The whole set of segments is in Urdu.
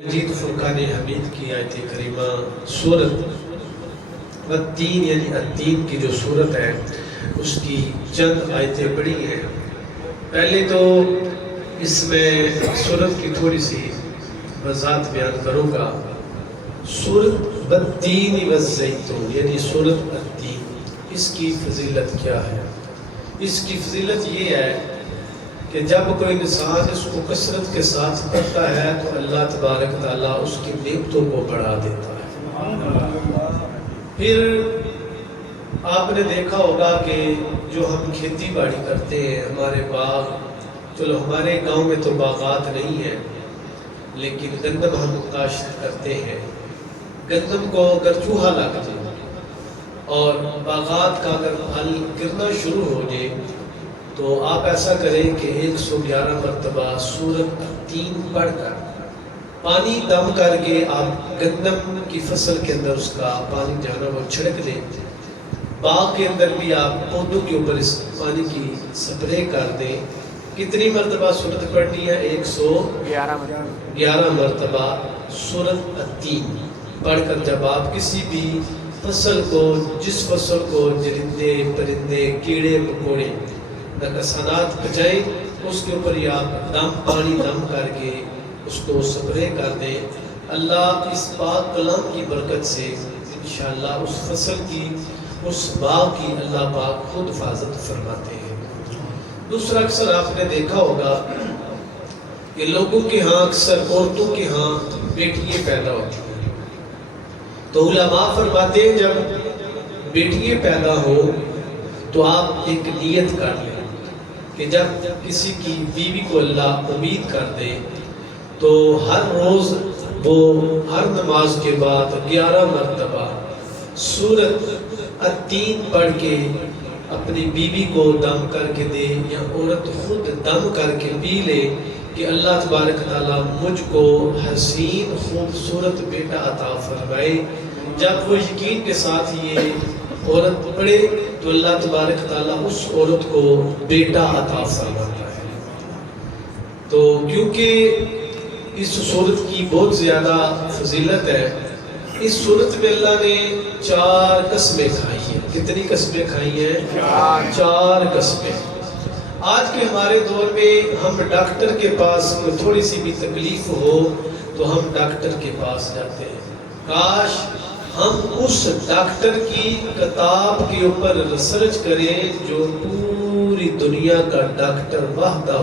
مجید فرقان حمید کی آیت کریمہ سورت والتین یعنی التین کی جو سورت ہے اس کی چند آیتیں پڑھی ہیں۔ پہلے تو اس میں سورت کی تھوڑی سی وضاحت بیان کروں گا۔ سورت والتین والزیتون یعنی سورت التین، اس کی فضیلت کیا ہے؟ اس کی فضیلت یہ ہے کہ جب کوئی انسان اس کو کثرت کے ساتھ پڑھتا ہے تو اللہ تبارک تعالیٰ اس کی نعمتوں کو بڑھا دیتا ہے۔ پھر آپ نے دیکھا ہوگا کہ جو ہم کھیتی باڑی کرتے ہیں، ہمارے باغ، چلو ہمارے گاؤں میں تو باغات نہیں ہیں لیکن گندم ہم کاشت کرتے ہیں۔ گندم کو اگر چوہا لگ جائے اور باغات کا اگر پھل گرنا شروع ہو جائے تو آپ ایسا کریں کہ 111 مرتبہ سورت التین پڑھ کر پانی دم کر کے آپ گندم کی فصل کے اندر اس کا پانی جانا وہ چھڑک دیں۔ باغ کے اندر بھی آپ پودوں کے اوپر اس پانی کی سپرے کر دیں۔ کتنی مرتبہ سورت پڑھنی ہے؟ 111 مرتبہ سورت التین پڑھ کر جب آپ کسی بھی فصل کو، جس فصل کو جرندے پرندے کیڑے مکوڑے نقصانات بچائیں، اس کے اوپر یہ آپ پانی دم کر کے اس کو سپرے کر دیں، اللہ اس پاک کلام کی برکت سے انشاءاللہ اس فصل کی، اس باغ کی اللہ پاک خود حفاظت فرماتے ہیں۔ دوسرا اکثر آپ نے دیکھا ہوگا کہ لوگوں کے ہاں، اکثر عورتوں کے ہاں بیٹیاں پیدا ہوتی ہیں تو علماء فرماتے ہیں جب بیٹیاں پیدا ہو تو آپ ایک نیت کر لیں کہ جب کسی کی بیوی کو اللہ امید کر دے تو ہر روز وہ ہر نماز کے بعد 11 مرتبہ سورت التین پڑھ کے اپنی بیوی کو دم کر کے دے، یا عورت خود دم کر کے پی لے کہ اللہ تبارک تعالیٰ مجھ کو حسین خوبصورت بیٹا عطا فرمائے۔ جب وہ یقین کے ساتھ یہ عورت پڑھے تو اللہ تبارک تعالیٰ اس عورت کو بیٹا عطا فرماتا ہے۔ تو کیونکہ اس صورت کی بہت زیادہ فضیلت ہے، اس صورت میں اللہ نے 4 قسمیں کھائی ہیں۔ کتنی قسمیں کھائی ہیں؟ 4 قسمیں۔ آج کے ہمارے دور میں ہم ڈاکٹر کے پاس کوئی تھوڑی سی بھی تکلیف ہو تو ہم ڈاکٹر کے پاس جاتے ہیں۔ کاش ہم اس ڈاکٹر کی کتاب کے اوپر ریسرچ کریں جو پوری دنیا کا ڈاکٹر وحدہ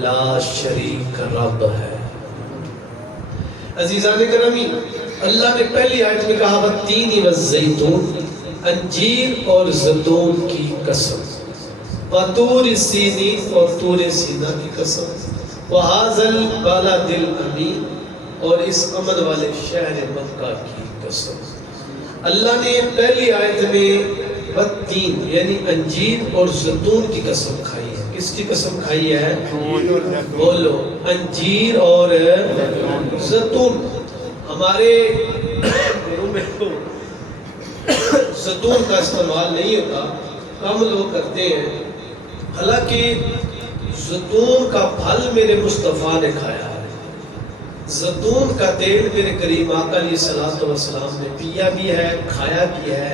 لا شریک رب ہے۔ عزیزان گرامی، اللہ نے پہلی آیت میں کہا والتین والزیتون، انجیر اور زیتون کی قسم، وطور سینین اور طور سینا کی قسم، وہذا البلد الامین اور اس امن والے شہر مکہ کی قسم۔ اللہ نے پہلی آیت میں والتین یعنی انجیر اور زیتون کی قسم کھائی ہے۔ کس کی قسم کھائی ہے؟ بولو، انجیر اور زیتون۔ ہمارے گھروں میں تو زیتون کا استعمال نہیں ہوتا، کم لوگ کرتے ہیں، حالانکہ زیتون کا پھل میرے مصطفیٰ نے کھایا ہے۔ زیتون کا تیل میرے کریم آقا علیہ السلام نے پیا بھی ہے، کھایا بھی ہے،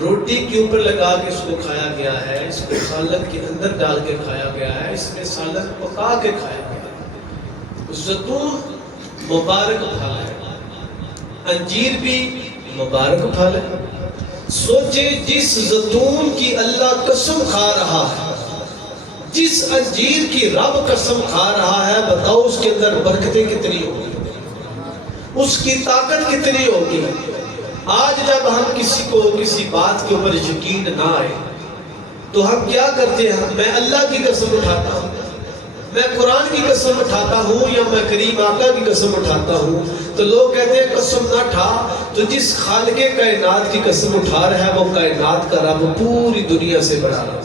روٹی کے اوپر لگا کے اس کو کھایا گیا ہے، اس کو سالن کے اندر ڈال کے کھایا گیا ہے، اس میں سالن پکا کے کھایا گیا ہے۔ زیتون مبارک پھل ہے، انجیر بھی مبارک پھل ہے۔ سوچے جس زیتون کی اللہ قسم کھا رہا ہے، جس انجیر کی رب قسم کھا رہا ہے، بتاؤ اس کے اندر برکتیں کتنی ہوگی، اس کی طاقت کتنی ہوگی۔ آج جب ہم کسی کو کسی بات کے اوپر یقین نہ آئے تو ہم کیا کرتے ہیں؟ میں اللہ کی قسم اٹھاتا ہوں، میں قرآن کی قسم اٹھاتا ہوں، یا میں کریم آقا کی قسم اٹھاتا ہوں، تو لوگ کہتے ہیں قسم نہ اٹھا، تو جس خالق کائنات کی قسم اٹھا رہا ہے وہ کائنات کا رب پوری دنیا سے بڑا رہا ہے۔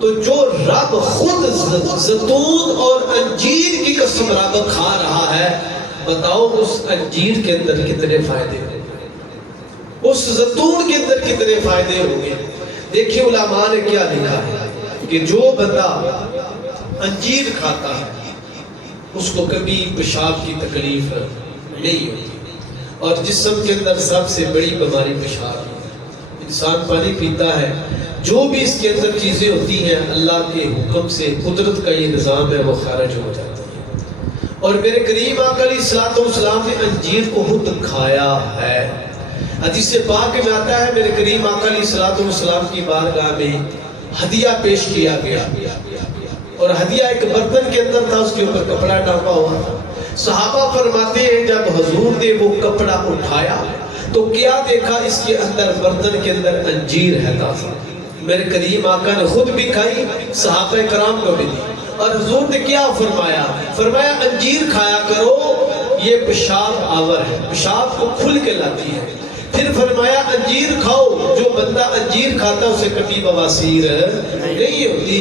تو جو رب خود زیتون اور انجیر کی قسم رب کھا رہا ہے، بتاؤ اس انجیر کے اندر کتنے فائدے ہوں گے، اس زیتون کے اندر کتنے فائدے ہوں گے۔ دیکھیے علماء نے کیا لکھا ہے کہ جو بندہ انجیر کھاتا ہے اس کو کبھی پیشاب کی تکلیف نہیں ہوتی، اور جسم کے اندر سب سے بڑی بیماری پیشاب ہے۔ انسان پانی پیتا ہے، جو بھی اس کے اندر چیزیں ہوتی ہیں اللہ کے حکم سے، قدرت کا یہ نظام ہے، وہ خارج ہو جاتی ہے۔ اور میرے کریم آقا علیہ الصلوۃ والسلام نے انجیر کو خود کھایا ہے۔ حدیث پاک میں آتا ہے میرے کریم آقا علیہ الصلوۃ والسلام کی بارگاہ میں ہدیہ پیش کیا گیا، اور ہدیہ ایک برتن کے اندر تھا، اس کے اوپر کپڑا ڈاپا ہوا تھا۔ صحابہ فرماتے ہیں جب حضور نے وہ کپڑا اٹھایا تو کیا دیکھا، اس کے اندر برتن کے اندر انجیر ہے تازہ۔ میرے کریم آقا نے خود بھی کھائی، صحابہ کرام کو بھی دی، اور حضور نے کیا فرمایا؟ فرمایا انجیر کھایا کرو، یہ پیشاب آور ہے، پیشاب کو کھل کے لاتی ہے۔ پھر فرمایا انجیر کھاؤ، جو بندہ انجیر کھاتا اسے کبھی بواسیر نہیں ہوتی۔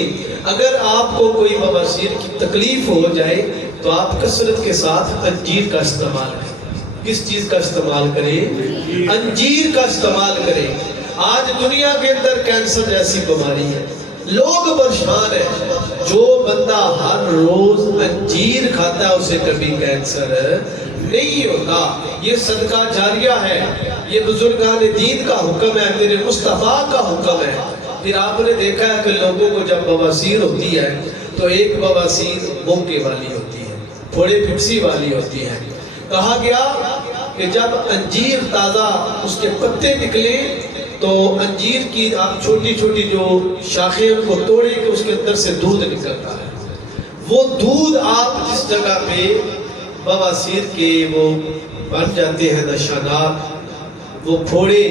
اگر آپ کو کوئی بواسیر کی تکلیف ہو جائے تو آپ کثرت کے ساتھ انجیر کا استعمال کریں۔ کس چیز کا استعمال کریں؟ انجیر کا استعمال کریں۔ آج دنیا کے اندر کینسر جیسی بیماری ہے، لوگ پریشان ہیں، جو بندہ ہر روز انجیر کھاتا ہے اسے کبھی کینسر نہیں ہوتا۔ یہ صدقہ جاریہ ہے، یہ بزرگان دین کا حکم ہے، میرے مصطفیٰ کا حکم ہے۔ پھر آپ نے دیکھا ہے کہ لوگوں کو جب بواسیر ہوتی ہے تو ایک بواسیر موقع والی ہوتی ہے، تھوڑے پھپسی والی ہوتی ہے۔ کہا گیا کہ جب انجیر تازہ اس کے پتے نکلے تو انجیر کی آپ چھوٹی چھوٹی جو شاخیں ان کو توڑیں کہ اس کے اندر سے دودھ نکلتا ہے۔ وہ دودھ آپ جس جگہ پہ بواسیر کے وہ بن جاتے ہیں نشانات، وہ پھوڑے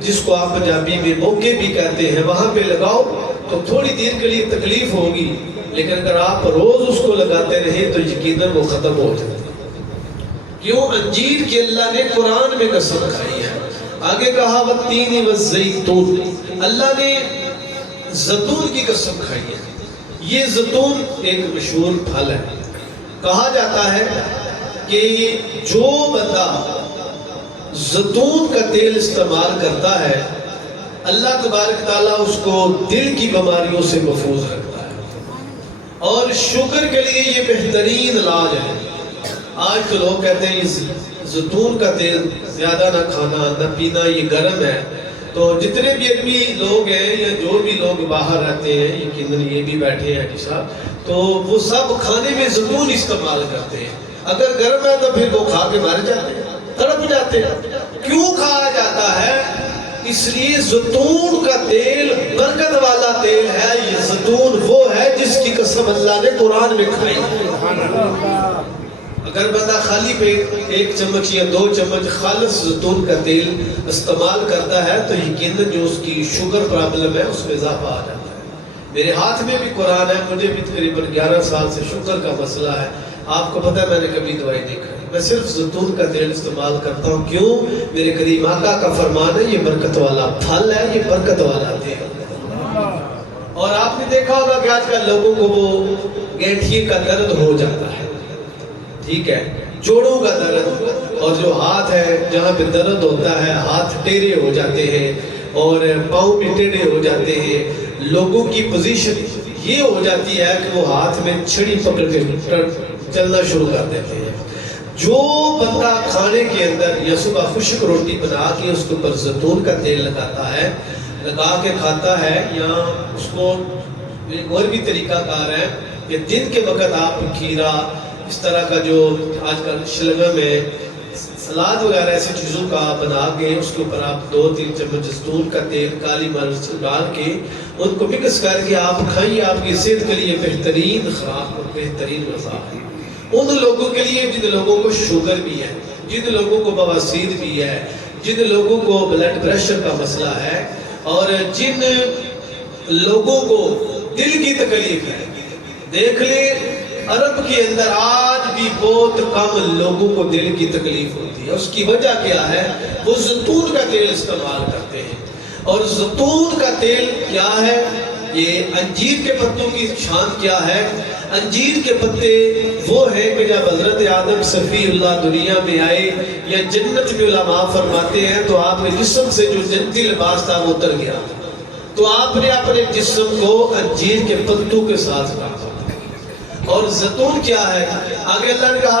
جس کو آپ پنجابی میں موقع بھی کہتے ہیں، وہاں پہ لگاؤ تو تھوڑی دیر کے لیے تکلیف ہوگی، لیکن اگر آپ روز اس کو لگاتے رہے تو یقیناً وہ ختم ہو جائے۔ کیوں؟ انجیر کی اللہ نے قرآن میں قسم کھائی ہے۔ آگے کہا والتین والزیتون، اللہ نے زیتون کی قسم کھائی ہے۔ یہ زیتون ایک مشہور پھل ہے۔ کہا جاتا ہے کہ جو بندہ زیتون کا تیل استعمال کرتا ہے اللہ تبارک تعالیٰ اس کو دل کی بیماریوں سے محفوظ رکھتا ہے، اور شوگر کے لیے یہ بہترین علاج ہے۔ آج تو لوگ کہتے ہیں زیتون کا تیل زیادہ نہ کھانا نہ پینا، یہ گرم ہے۔ تو جتنے بھی لوگ ہیں یا جو بھی لوگ باہر رہتے ہیں، یقیناً یہ بھی بیٹھے ہیں صاحب، تو وہ سب کھانے میں زیتون استعمال کرتے ہیں۔ اگر گرم ہے تو پھر وہ کھا کے مر جاتے ہیں، تڑپ جاتے ہیں۔ کیوں کھایا جاتا ہے؟ اس لیے زیتون کا تیل برکت والا تیل ہے۔ یہ زیتون وہ ہے جس کی قسم اللہ نے قرآن میں کھائی ہے۔ اگر بندہ خالی پیٹ 1 چمچ یا 2 چمچ خالص زیتون کا تیل استعمال کرتا ہے تو یقیناً جو اس کی شوگر پرابلم ہے اس میں اضافہ آ جاتا ہے۔ میرے ہاتھ میں بھی قرآن ہے، مجھے بھی تقریباً 11 سال سے شوگر کا مسئلہ ہے۔ آپ کو پتہ ہے میں نے کبھی دوائی نہیں کھائی، میں صرف زیتون کا تیل استعمال کرتا ہوں۔ کیوں؟ میرے کریم آقا کا فرمان ہے، یہ برکت والا پھل ہے، یہ برکت والا تیل۔ اور آپ نے دیکھا ہوگا کہ آج کل لوگوں کو وہ گینٹھی کا درد ہو جاتا ہے، ٹھیک ہے، جوڑوں کا درد، اور جو ہاتھ ہے جہاں پہ درد ہوتا ہے ہاتھ ٹیڑے ہو جاتے ہیں اور پاؤں بھی ٹیڑے ہو جاتے ہیں۔ لوگوں کی پوزیشن یہ ہو جاتی ہے کہ وہ ہاتھ میں چھڑی پکڑ کے چلنا شروع کر دیتے ہیں۔ جو بندہ کھانے کے اندر یا صبح خشک روٹی بنا کے اس کے اوپر زیتون کا تیل لگاتا ہے، لگا کے کھاتا ہے، یا اس کو ایک اور بھی طریقہ کار ہے کہ دن کے وقت آپ کھیرا اس طرح کا جو آج کل شلگم میں سلاد وغیرہ ایسی چیزوں کا بنا کے اس کے اوپر آپ 2-3 چمچ زیتون کا تیل کالی مرچ ڈال کے ان کو مکس کر کے آپ کھائیے، آپ کی صحت کے لیے بہترین خوراک اور بہترین غذا ہے۔ ان لوگوں کے لیے جن لوگوں کو شوگر بھی ہے، جن لوگوں کو بواسیر بھی ہے، جن لوگوں کو بلڈ پریشر کا مسئلہ ہے، اور جن لوگوں کو دل کی تکلیف ہے۔ دیکھ لیں عرب کے اندر آج بھی بہت کم لوگوں کو دل کی تکلیف ہوتی ہے۔ اس کی وجہ کیا ہے؟ وہ زیتون کا تیل استعمال کرتے ہیں۔ اور زیتون کا تیل کیا ہے؟ یہ انجیر کے پتوں کی شان کیا ہے؟ انجیر کے پتے وہ ہیں کہ جب حضرت آدم صفی اللہ دنیا میں آئے یا جنت میں علماء فرماتے ہیں تو آپ کے جسم سے جو جنتی لباس تھا وہ اتر گیا، تو آپ نے اپنے جسم کو انجیر کے پتوں کے ساتھ کاٹا۔ اور زیتون کیا ہے؟ آگے اللہ نے کہا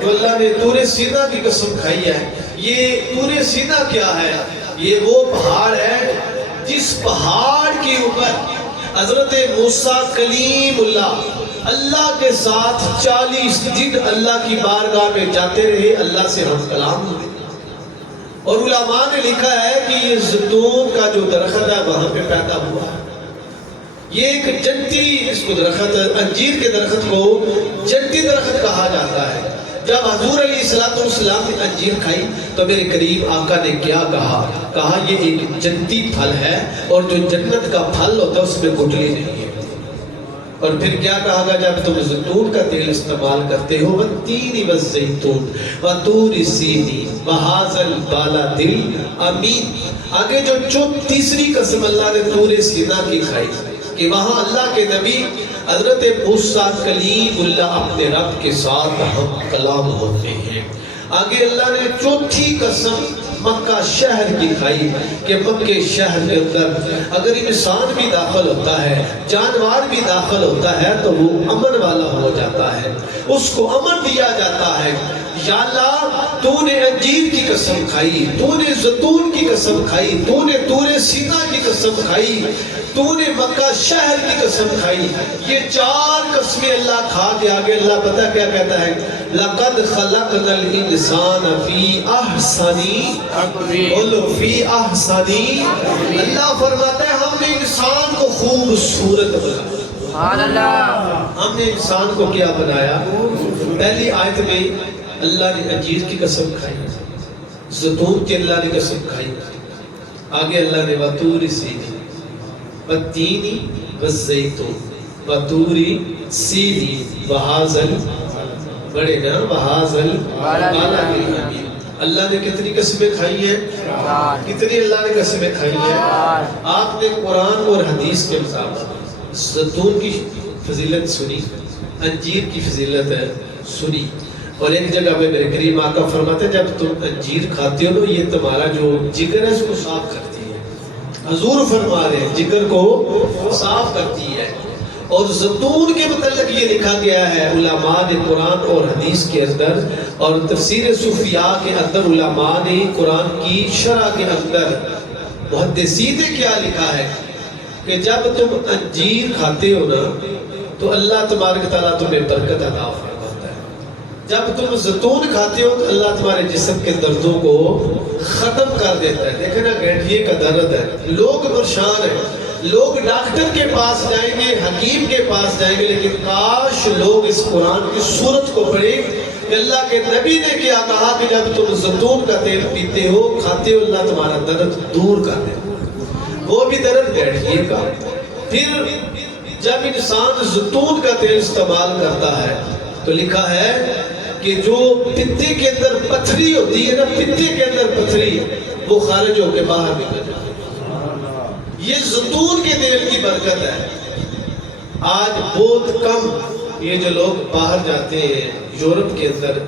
جو اللہ نے طور سینا کی قسم کھائی ہے. یہ طور سینا کیا ہے؟ یہ وہ پہاڑ ہے جس پہاڑ کے اوپر حضرت موسیٰ کلیم اللہ کے ساتھ 40 دن اللہ کی بارگاہ میں جاتے رہے، اللہ سے ہم کلام ہوئے. اور علماء نے لکھا ہے کہ یہ زیتون کا جو درخت ہے وہاں پہ پیدا ہوا. یہ ایک جنتی اس کو درخت، انجیر کے درخت کو جنتی درخت کہا جاتا ہے. جب حضور علیہ السلام نے انجیر کھائی تو میرے قریب آقا نے کیا کہا یہ ایک جنتی پھل ہے اور جو جنت کا پھل ہوتا ہے اس میں گٹلی نہیں ہے. اور پھر کیا کہا گا جب تم زیتون کا تیل استعمال کرتے ہو والتین والزیتون وطور سینین وہذا البلد الامین. آگے جو تیسری قسم اللہ نے طور سینا کی کھائی کہ وہاں اللہ کے نبی حضرت موسیٰ کلیم اللہ اپنے رب کے ساتھ ہم کلام ہوتے ہیں. آگے اللہ نے چوتھی قسم مکہ شہر کی کھائی کہ مکہ شہر کے اندر اگر انسان بھی داخل ہوتا ہے، جانور بھی داخل ہوتا ہے تو وہ امن والا ہو جاتا ہے، اس کو امن دیا جاتا ہے. یا اللہ تو نے انجیر کی قسم کھائی، تو نے زیتون کی قسم کھائی، تو نے طور سینا کی قسم کھائی، تو نے مکہ شہر کی قسم کھائی. یہ 4 قسمیں اللہ کھا کے آگے اللہ پتہ کیا کہتا ہے؟ لَقَدْ خَلَقْنَا الْإِنسَانَ فِي أَحْسَنِ بولو فی احسنی. اللہ فرماتا ہے ہم نے انسان کو خوبصورت بنایا. سبحان اللہ. ہم نے انسان کو کیا بنایا؟ پہلی آیت میں اللہ نے انجیر کی قسم کھائی، زیتون کی اللہ نے قسم کھائی. آگے اللہ نے وطور سینین والتین والزیتون وطور سینین وہذا بڑے نا وہذا البلد الامین. اللہ نے کتنی قسمیں کھائی ہیں؟ کتنی اللہ نے قسمیں کھائی ہیں؟ آپ نے قرآن اور حدیث کے مطابق زیتون کی فضیلت سنی، انجیر کی فضیلت سنی. اور ایک جگہ میں میرے کریم آقا فرماتے ہیں جب تم انجیر کھاتے ہو تو یہ تمہارا جو جگر ہے اس کو صاف کرتی ہے. حضور فرما رہے ہیں جگر کو صاف کرتی ہے. اور زیتون کے متعلق یہ لکھا گیا ہے علماء نے قرآن اور حدیث کے اندر اور تفسیر صوفیاء کے اندر علماء نے قرآن کی شرح کے اندر محدثین نے کیا لکھا ہے کہ جب تم انجیر کھاتے ہو نا تو اللہ تبارک تعالیٰ تمہیں برکت عطا فرماتا ہے. جب تم زیتون کھاتے ہو تو اللہ تمہارے جسم کے دردوں کو ختم کر دیتا ہے. دیکھیں نا گھنٹیے کا درد ہے، لوگ پریشان ہیں، لوگ ڈاکٹر کے پاس جائیں گے، حکیم کے پاس جائیں گے، لیکن کاش لوگ اس قرآن کی صورت کو پڑھیں کہ اللہ کے نبی نے کیا کہا کہ جب تم زیتون کا تیل پیتے ہو کھاتے ہو اللہ تمہارا درد دور کر دے. وہ بھی درد گھنٹیے کا. پھر جب انسان زیتون کا تیل استعمال کرتا ہے تو لکھا ہے کہ جو پتے کے اندر پتھری ہوتی ہے نا، پتے کے اندر پتھری وہ خارج ہو کے باہر نکل جاتی ہے. یہ زیتون کے تیل کی برکت ہے. آج بہت کم یہ جو لوگ باہر جاتے ہیں یورپ کے اندر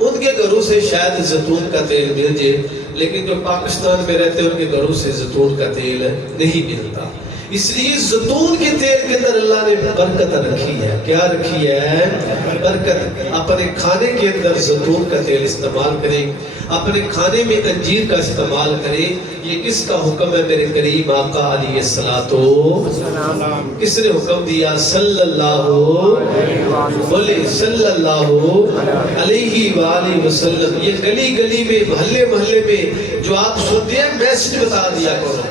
ان کے گھروں سے شاید زیتون کا تیل مل جائے، لیکن جو پاکستان میں رہتے ہیں ان کے گھروں سے زیتون کا تیل نہیں ملتا. اس لیے زیتون کے تیل کے اندر اللہ نے برکت رکھی ہے. کیا رکھی ہے؟ برکت. اپنے کھانے کے اندر زیتون کا تیل استعمال کریں، اپنے کھانے میں انجیر کا استعمال کریں. یہ کس کا حکم ہے؟ میرے کریم آقا علیہ السلام. کس نے حکم دیا؟ صلی اللہ بولے صلی اللہ علیہ وآلہ وسلم. یہ گلی گلی میں محلے محلے میں جو آپ سنتے ہیں میسج بتا دیا کرو